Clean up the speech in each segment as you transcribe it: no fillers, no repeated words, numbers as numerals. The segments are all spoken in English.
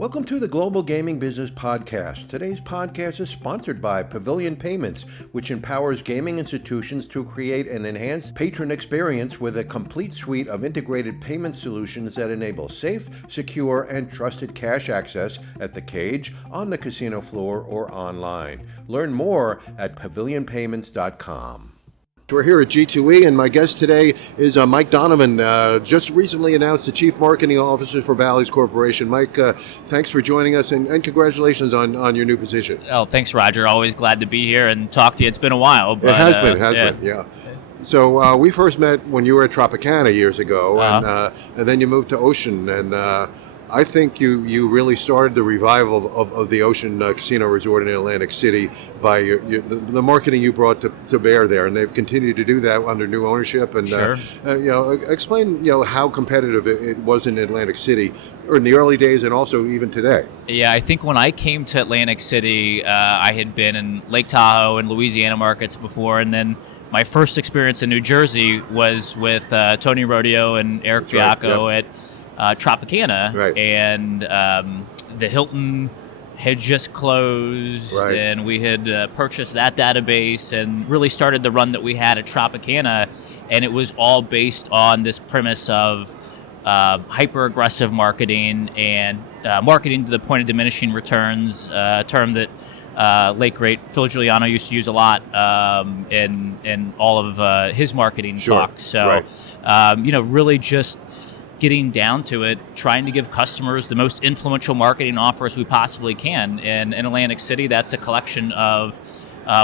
Welcome to the Global Gaming Business Podcast. Today's podcast is sponsored by Pavilion Payments, which empowers gaming institutions to create an enhanced patron experience with a complete suite of integrated payment solutions that enable safe, secure, and trusted cash access at the cage, on the casino floor, or online. Learn more at pavilionpayments.com. We're here at G2E, and my guest today is Mike Donovan, just recently announced the Chief Marketing Officer for Bally's Corporation. Mike, thanks for joining us, and congratulations on your new position. Oh, thanks, Roger. Always glad to be here and talk to you. It's been a while. But, it has been. So we first met when you were at Tropicana years ago, and then you moved to Ocean, and I think you really started the revival of the Ocean Casino Resort in Atlantic City by the marketing you brought to bear there, and they've continued to do that under new ownership. And sure. Explain how competitive it was in Atlantic City, or in the early days, and also even today. Yeah, I think when I came to Atlantic City, I had been in Lake Tahoe and Louisiana markets before, and then my first experience in New Jersey was with Tony Rodeo and Eric Fiacco at Tropicana, right. And the Hilton had just closed, right. And we had purchased that database and really started the run that we had at Tropicana, and it was all based on this premise of hyper-aggressive marketing and marketing to the point of diminishing returns, a term that late great Phil Giuliano used to use a lot in all of his marketing talk. So, right. Really just getting down to it, trying to give customers the most influential marketing offers we possibly can. And in Atlantic City, that's a collection of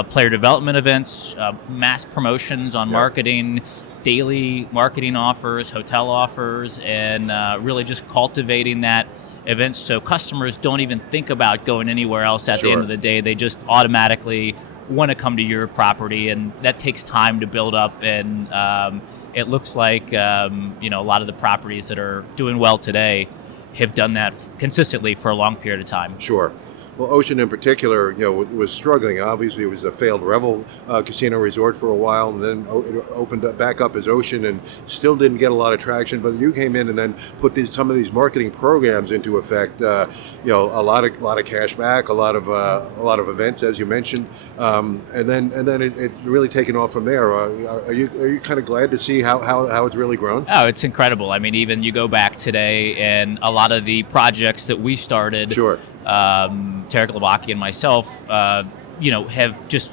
player development events, mass promotions on marketing, daily marketing offers, hotel offers, and really just cultivating that event so customers don't even think about going anywhere else at the end of the day. They just automatically want to come to your property, and that takes time to build up. And it looks like a lot of the properties that are doing well today have done that consistently for a long period of time. Sure. Well, Ocean in particular, was struggling. Obviously, it was a failed Revel casino resort for a while, and then it opened back up as Ocean, and still didn't get a lot of traction. But you came in and then put some of these marketing programs into effect. A lot of cash back, a lot of events, as you mentioned, and then it's really taken off from there. Are you kind of glad to see how it's really grown? Oh, it's incredible. I mean, even you go back today, and a lot of the projects that we started. Sure. Tarek Labaki and myself, have just,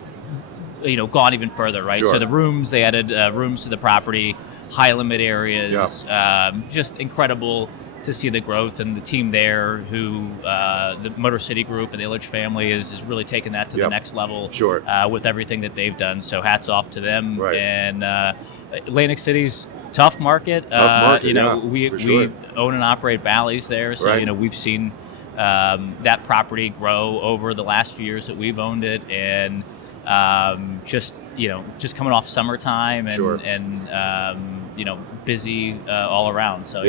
gone even further, right? Sure. So the rooms, they added rooms to the property, high limit areas, just incredible to see the growth, and the team there who, the Motor City Group and the Illich family is really taking that to the next level with everything that they've done. So hats off to them. Right. And Atlantic City's tough market. We own and operate Bally's there. So, we've seen that property grow over the last few years that we've owned it, and just coming off summertime and busy all around. So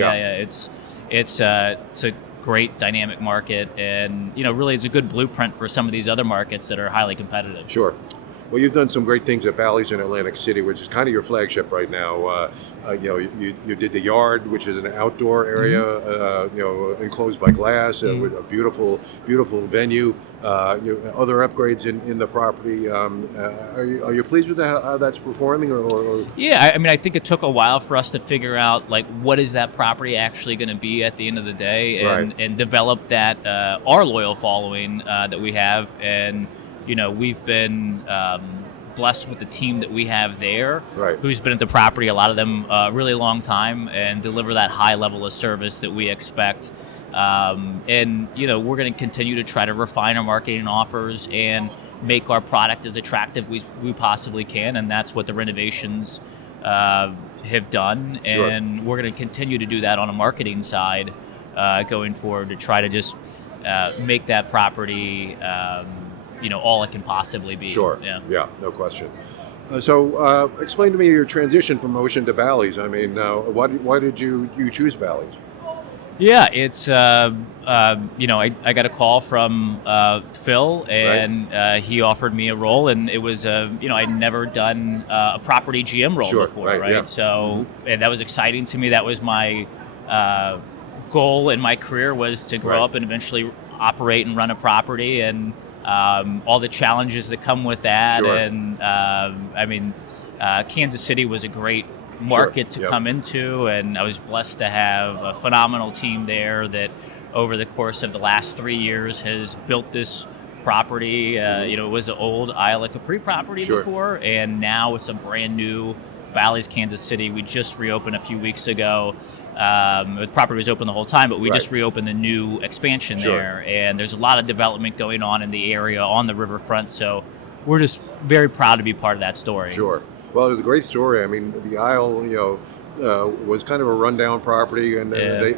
it's a great dynamic market, and really it's a good blueprint for some of these other markets that are highly competitive. Sure. Well, you've done some great things at Bally's in Atlantic City, which is kind of your flagship right now. You did the Yard, which is an outdoor area, enclosed by glass, with a beautiful venue. Other upgrades in the property. Are you pleased with how that's performing? Or? Yeah, I mean, I think it took a while for us to figure out what is that property actually going to be at the end of the day, and develop that our loyal following that we have. And we've been blessed with the team that we have there, who's been at the property, a lot of them really long time, and deliver that high level of service that we expect. And we're going to continue to try to refine our marketing offers and make our product as attractive we possibly can, and that's what the renovations have done. Sure. And we're going to continue to do that on a marketing side going forward, to try to just make that property all it can possibly be. Sure. Yeah, no question. So explain to me your transition from Ocean to Bally's. I mean, why did you choose Bally's? Yeah, it's I got a call from Phil, and he offered me a role, and it was I'd never done a property GM role before, right? Yeah. So and that was exciting to me. That was my goal in my career was to grow up and eventually operate and run a property, and all the challenges that come with that. Sure. And Kansas City was a great market to come into, and I was blessed to have a phenomenal team there that over the course of the last 3 years has built this property. It was an old Isla Capri property before, and now it's a brand new Bally's Kansas City. We just reopened a few weeks ago. The property was open the whole time, but we just reopened the new expansion there, and there's a lot of development going on in the area on the riverfront, so we're just very proud to be part of that story. Sure. Well, it was a great story. I mean, the Isle, was kind of a rundown property, and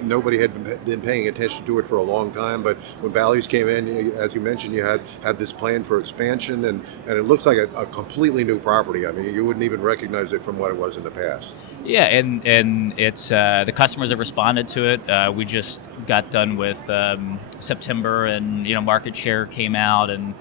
nobody had been paying attention to it for a long time. But when Bally's came in, as you mentioned, you had this plan for expansion, and it looks like a completely new property. I mean, you wouldn't even recognize it from what it was in the past. Yeah, and it's the customers have responded to it. We just got done with September, and market share came out, and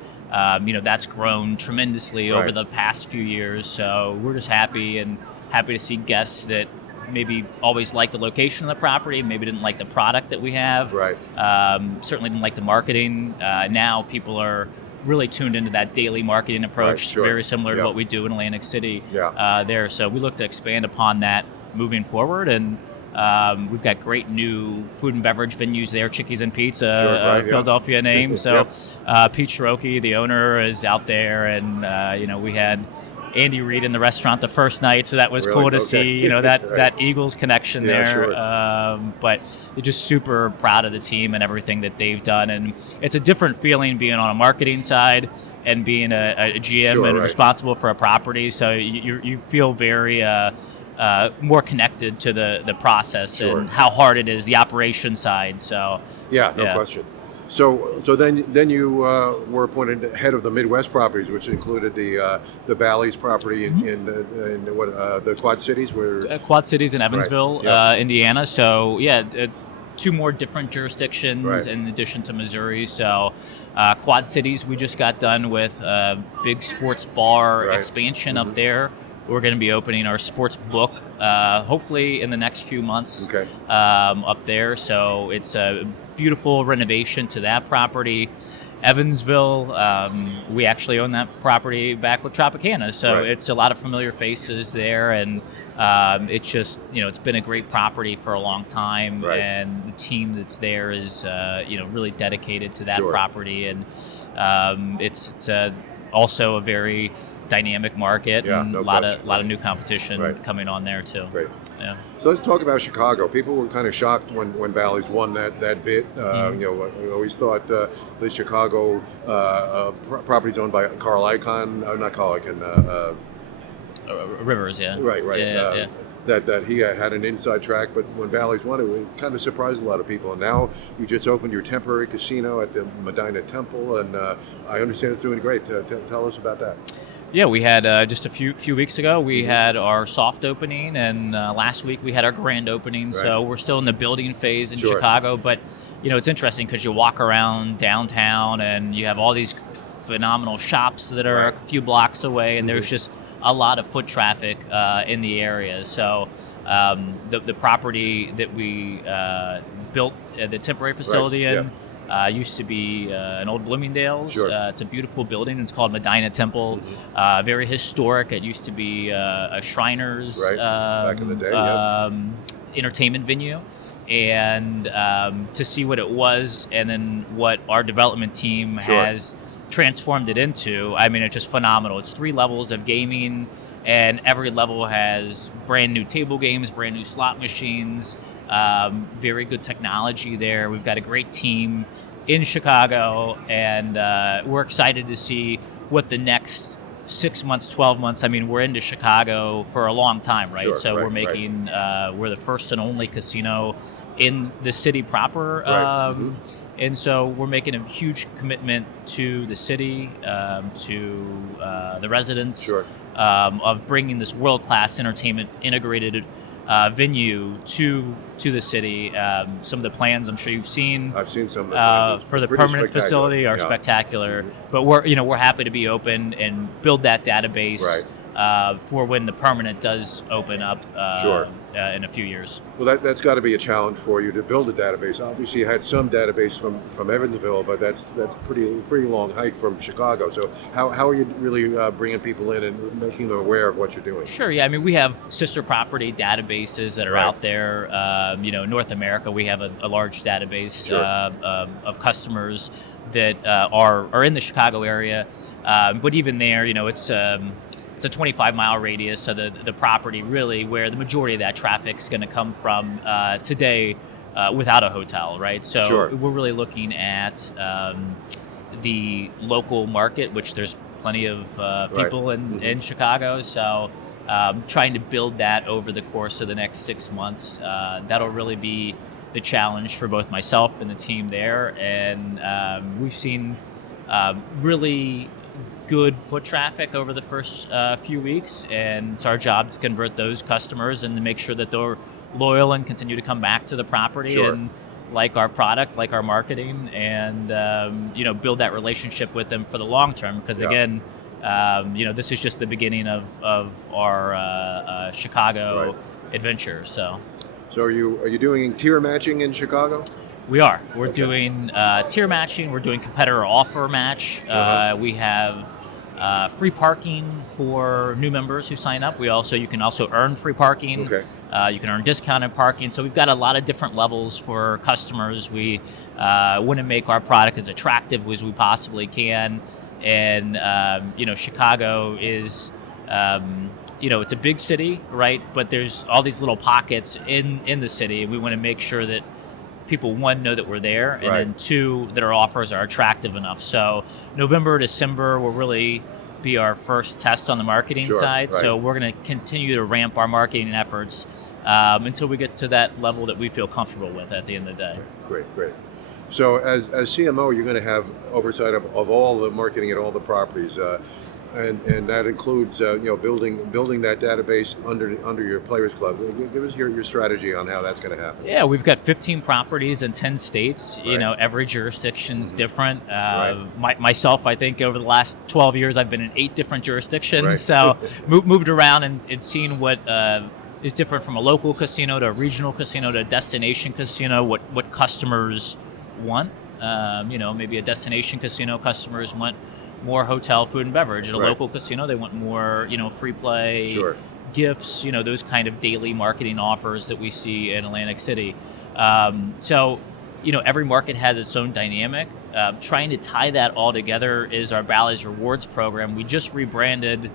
that's grown tremendously over the past few years. So we're just happy to see guests that maybe always liked the location of the property, maybe didn't like the product that we have, certainly didn't like the marketing. Now people are really tuned into that daily marketing approach, very similar to what we do in Atlantic City there. So we look to expand upon that moving forward, and we've got great new food and beverage venues there, Chickies and Pizza, Philadelphia name. So Pete Cherokee, the owner, is out there, and we had Andy Reid in the restaurant the first night, so that was cool to see, that Eagles connection there. But just super proud of the team and everything that they've done, and it's a different feeling being on a marketing side and being a GM and responsible for a property. So you feel very more connected to the process and how hard it is, the operation side. So no question. So then you were appointed head of the Midwest properties, which included the Bally's property in the Quad Cities, Quad Cities in Evansville, Indiana. So two more different jurisdictions in addition to Missouri. So Quad Cities, we just got done with a big sports bar expansion up there. We're going to be opening our sports book, hopefully in the next few months up there. So it's a beautiful renovation to that property. Evansville, we actually own that property back with Tropicana. So it's a lot of familiar faces there. And it's just, it's been a great property for a long time. And the team that's there is, really dedicated to that property. And it's also a very dynamic market, and a lot of new competition coming on there too. Great. Yeah. So let's talk about Chicago. People were kind of shocked when Bally's won that bid. I always thought the Chicago properties owned by Carl Icahn, not Carl Icahn, Rivers, Right. That he had an inside track, but when Bally's won it kind of surprised a lot of people. And now you just opened your temporary casino at the Medina Temple, and I understand it's doing great. Tell us about that. Yeah, we had just a few weeks ago, we had our soft opening, and last week we had our grand opening. So we're still in the building phase in Chicago, but it's interesting because you walk around downtown and you have all these phenomenal shops that are a few blocks away, and there's just a lot of foot traffic in the area. So the property that we built the temporary facility in used to be an old Bloomingdale's. It's a beautiful building. It's called Medina Temple. Very historic. It used to be a Shriners back in the day, entertainment venue. And to see what it was, and then what our development team has transformed it into, I mean, it's just phenomenal. It's 3 levels of gaming, and every level has brand new table games, brand new slot machines, very good technology there. We've got a great team in Chicago, and we're excited to see what the next 6 months, 12 months, I mean, we're into Chicago for a long time, right? We're making, we're the first and only casino in the city proper. And so we're making a huge commitment to the city, to the residents, of bringing this world-class entertainment integrated venue to the city. Some of the plans I'm sure you've seen. I've seen some of the plans. For the permanent facility are spectacular. But we're happy to be open and build that database for when the permanent does open up Sure. In a few years. Well, that's got to be a challenge for you to build a database. Obviously, you had some database from Evansville, but that's a pretty long hike from Chicago. So how are you really bringing people in and making them aware of what you're doing? Sure. Yeah. I mean, we have sister property databases that are Right. out there. North America, we have a large database Sure. of customers that are in the Chicago area. But even there, it's a 25-mile radius of the property, really, where the majority of that traffic's going to come from today without a hotel, right? So Sure. we're really looking at the local market, which there's plenty of people in Chicago. So trying to build that over the course of the next 6 months, that'll really be the challenge for both myself and the team there. And we've seen really good foot traffic over the first few weeks, and it's our job to convert those customers and to make sure that they're loyal and continue to come back to the property Sure. and like our product, like our marketing, and build that relationship with them for the long term. Because Yeah. again, this is just the beginning of our Chicago adventure. So are you doing tier matching in Chicago? we are. We're Okay. doing tier matching. We're doing competitor offer match. We have free parking for new members who sign up. You can also earn free parking. Okay. You can earn discounted parking. So we've got a lot of different levels for customers. We want to make our product as attractive as we possibly can. And Chicago is it's a big city, right? But there's all these little pockets in the city, and we want to make sure that people, one, know that we're there, and Right. then two, that our offers are attractive enough. So November, December will really be our first test on the marketing Sure, side. right. So we're going to continue to ramp our marketing efforts until we get to that level that we feel comfortable with at the end of the day. Great. So as CMO, you're going to have oversight of all the marketing at all the properties, and that includes building that database under your Players Club. Give us your strategy on how that's going to happen. Yeah, we've got 15 properties in 10 states. Right. Every jurisdiction's different. Right. Myself, I think over the last 12 years, I've been in 8 different jurisdictions. Right. So moved around and seen what is different from a local casino to a regional casino to a destination casino, what customers want. Maybe a destination casino customers want more hotel, food, and beverage. At a Right. local casino, they want more, free play, Sure. gifts, those kind of daily marketing offers that we see in Atlantic City. Every market has its own dynamic. Trying to tie that all together is our Bally's Rewards program. We just rebranded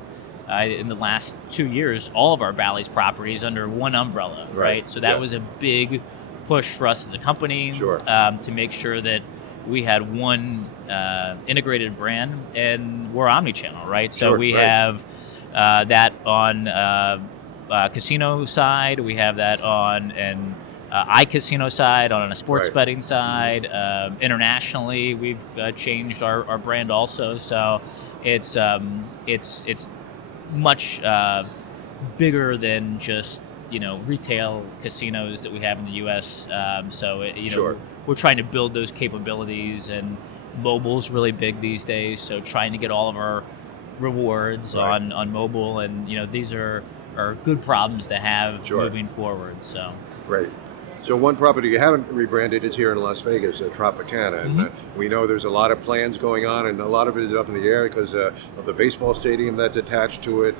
in the last 2 years all of our Bally's properties under one umbrella, right? So that was a big push for us as a company. Sure. To make sure that we had one integrated brand, and we're omni-channel, right? So Sure, we right. have that on casino side, we have that on an iCasino side, on a sports Right. betting side. Internationally, we've changed our brand also. So it's much bigger than just retail casinos that we have in the U.S. Sure. We're trying to build those capabilities, and mobile's really big these days. So trying to get all of our rewards Right. on mobile, and these are good problems to have Sure. moving forward. So Great. So one property you haven't rebranded is here in Las Vegas, Tropicana, and we know there's a lot of plans going on, and a lot of it is up in the air because of the baseball stadium that's attached to it.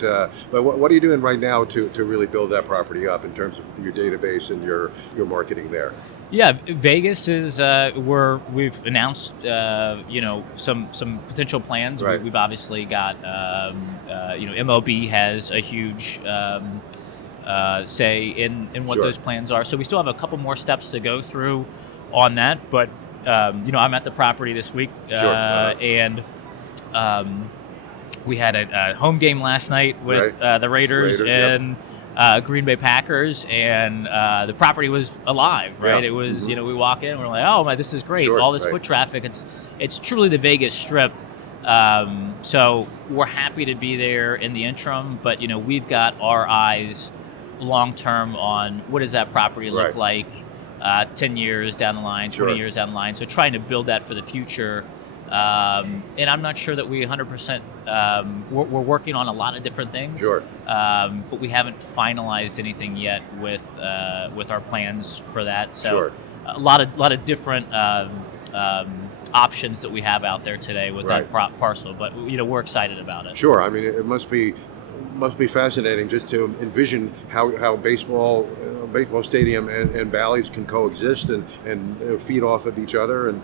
But what are you doing right now to really build that property up in terms of your database and your marketing there? Yeah, Vegas is we've announced some potential plans. Right. We've obviously got MLB has a huge say in what Sure. those plans are. So we still have a couple more steps to go through on that. But I'm at the property this week, Sure. and we had a home game last night with the Raiders and Green Bay Packers, and the property was alive, right? Yeah. It was, we walk in and we're like, oh my, this is great. Sure, All this right. foot traffic. It's truly the Vegas Strip. So we're happy to be there in the interim, but we've got our eyes long term on what does that property look Right. like 10 years down the line, 20 Sure. years down the line. So trying to build that for the future. And I'm not sure that we 100%. We're working on a lot of different things. Sure. But we haven't finalized anything yet with our plans for that. So Sure. a lot of different options that we have out there today with Right. that parcel. But we're excited about it. Sure. I mean, it must be fascinating just to envision how baseball stadium and Bally's can coexist and feed off of each other. And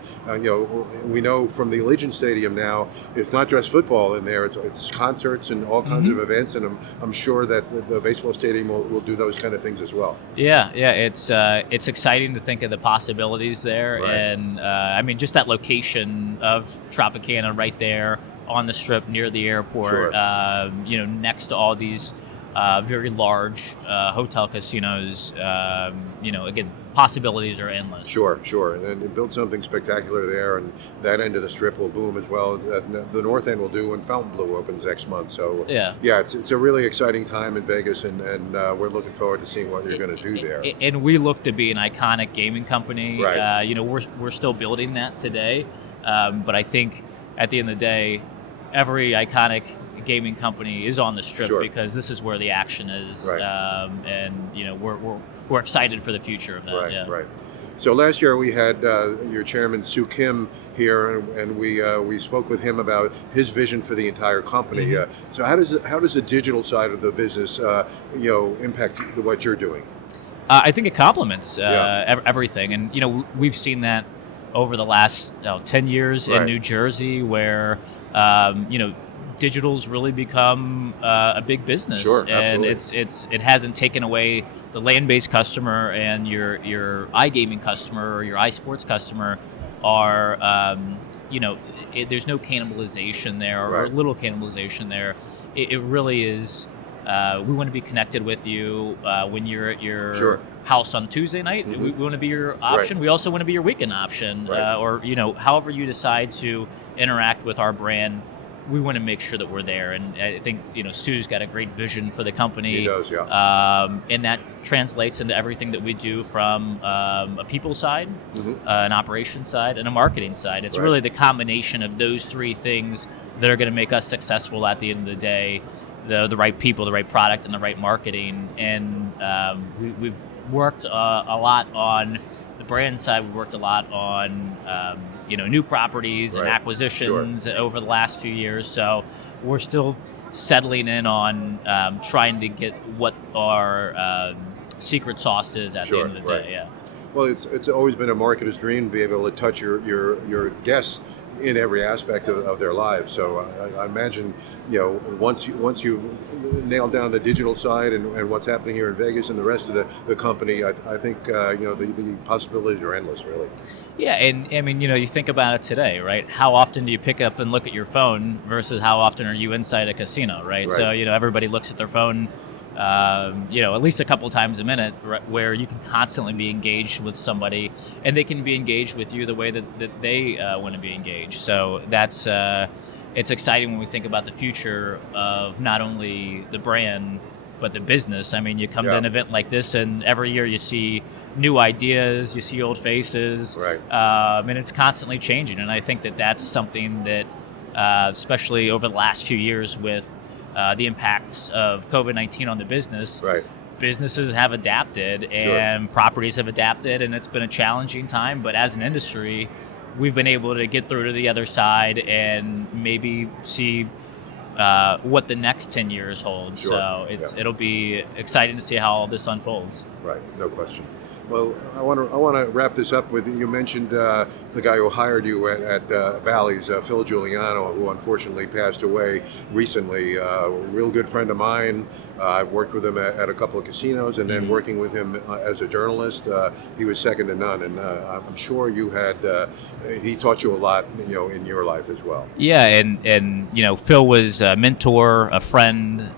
we know from the Allegiant Stadium now, it's not just football in there; it's concerts and all kinds of events. And I'm sure that the baseball stadium will do those kind of things as well. Yeah, it's exciting to think of the possibilities there, Right. and I mean just that location of Tropicana right there on the strip near the airport, Sure. Next to all these very large hotel casinos. Again, possibilities are endless. Sure, and build something spectacular there, and that end of the strip will boom as well. The north end will do when Fontainebleau opens next month. So yeah, it's a really exciting time in Vegas, and we're looking forward to seeing what you're going to do there. And we look to be an iconic gaming company. Right. We're still building that today, but I think at the end of the day, every iconic gaming company is on the strip Sure. because this is where the action is, Right. and we're excited for the future of that. Right. So last year we had your chairman Soo Kim here, and we spoke with him about his vision for the entire company. Mm-hmm. So how does the digital side of the business impact what you're doing? I think it complements Yeah. everything, and we've seen that over the last 10 years in Right. New Jersey, where digital's really become a big business. Sure, and absolutely. it hasn't taken away the land-based customer, and your iGaming customer or your iSports customer are there's no cannibalization there, or Right. little cannibalization there. It really is. We want to be connected with you when you're at your Sure. house on Tuesday night. Mhm. We want to be your option. Right. We also want to be your weekend option, Right. or however you decide to interact with our brand. We want to make sure that we're there, and I think Stu's got a great vision for the company. He does, yeah. And that translates into everything that we do from a people side, an operations side, and a marketing side. It's Right. really the combination of those three things that are going to make us successful at the end of the day. The right people, the right product, and the right marketing. And we've worked a lot on the brand side. We've worked a lot on new properties and Right. acquisitions over the last few years. So we're still settling in on trying to get what our secret sauce is at the end of the Right. day. Yeah. Well, it's always been a marketer's dream to be able to touch your guests in every aspect of their lives. So I imagine, once you nail down the digital side and what's happening here in Vegas and the rest of the company, I think the possibilities are endless, really. Yeah, and I mean, you think about it today, right? How often do you pick up and look at your phone versus how often are you inside a casino, right? Right. So, everybody looks at their phone, at least a couple times a minute, where you can constantly be engaged with somebody, and they can be engaged with you the way that they want to be engaged. So that's it's exciting when we think about the future of not only the brand but the business. I mean, you come to an event like this, and every year you see new ideas, you see old faces, Right. And it's constantly changing. And I think that that's something that, especially over the last few years with the impacts of COVID-19 on the business, Right. businesses have adapted and properties have adapted, and it's been a challenging time. But as an industry, we've been able to get through to the other side and maybe see what the next 10 years holds. Sure. So it'll be exciting to see how all this unfolds. Right, no question. Well, I want to wrap this up with, you mentioned the guy who hired you at Bally's, Phil Giuliano, who unfortunately passed away recently. A real good friend of mine. I've worked with him at a couple of casinos, and then working with him as a journalist, he was second to none. And I'm sure he taught you a lot, in your life as well. Yeah, and Phil was a mentor, a friend.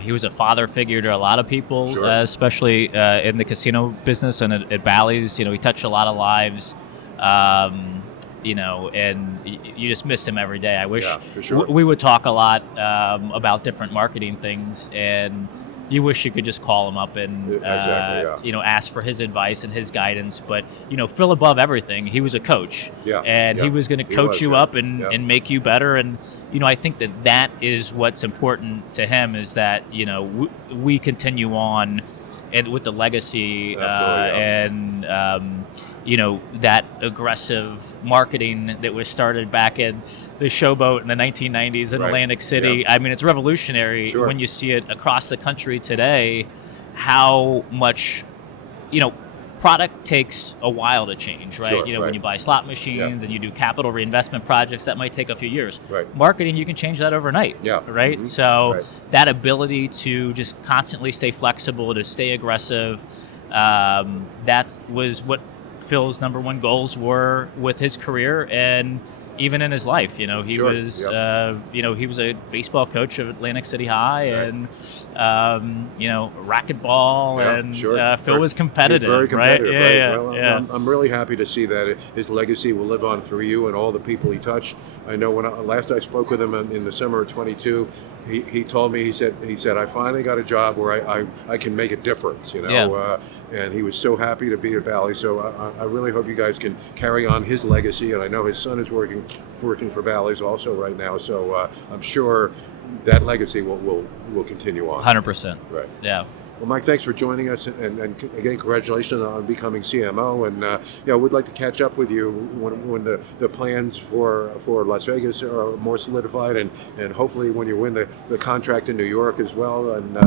He was a father figure to a lot of people, Sure. Especially in the casino business and at Bally's. He touched a lot of lives. And you just miss him every day. I wish Yeah, for sure. we would talk a lot about different marketing things, and you wish you could just call him up and Exactly, yeah. ask for his advice and his guidance. But Phil, above everything, he was a coach, and he was going to coach you up and make you better. And I think that is what's important to him, is that we continue on and with the legacy and that aggressive marketing that was started back in the showboat in the 1990s in Atlantic City. I mean, it's revolutionary when you see it across the country today, how much, product takes a while to change, right? When you buy slot machines and you do capital reinvestment projects, that might take a few years. Marketing, you can change that overnight, right? So that ability to just constantly stay flexible, to stay aggressive, that was what Phil's number one goals were with his career, and even in his life. He was he was a baseball coach of Atlantic City High, and racquetball, and Phil was competitive. Very competitive, right? Well, I'm really happy to see that his legacy will live on through you and all the people he touched. I know when last I spoke with him in the summer of 22, he told me, he said I finally got a job where I can make a difference, and he was so happy to be at Valley. So I really hope you guys can carry on his legacy, and I know his son is working for Bally's also right now. So I'm sure that legacy will continue on. 100%. Right. Yeah. Well, Mike, thanks for joining us, and again, congratulations on becoming CMO. And we'd like to catch up with you when the plans for Las Vegas are more solidified, and hopefully when you win the contract in New York as well. And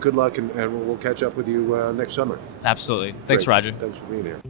good luck, and we'll catch up with you next summer. Absolutely. Thanks, Great. Roger. Thanks for being here.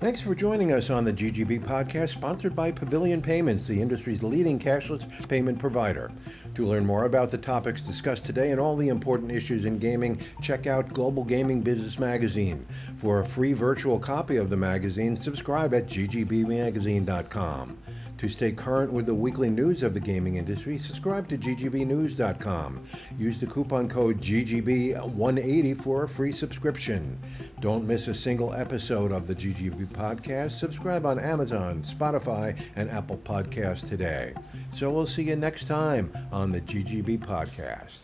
Thanks for joining us on the GGB Podcast, sponsored by Pavilion Payments, the industry's leading cashless payment provider. To learn more about the topics discussed today and all the important issues in gaming, check out Global Gaming Business Magazine. For a free virtual copy of the magazine, subscribe at ggbmagazine.com. To stay current with the weekly news of the gaming industry, subscribe to ggbnews.com. Use the coupon code GGB180 for a free subscription. Don't miss a single episode of the GGB Podcast. Subscribe on Amazon, Spotify, and Apple Podcasts today. So we'll see you next time on the GGB Podcast.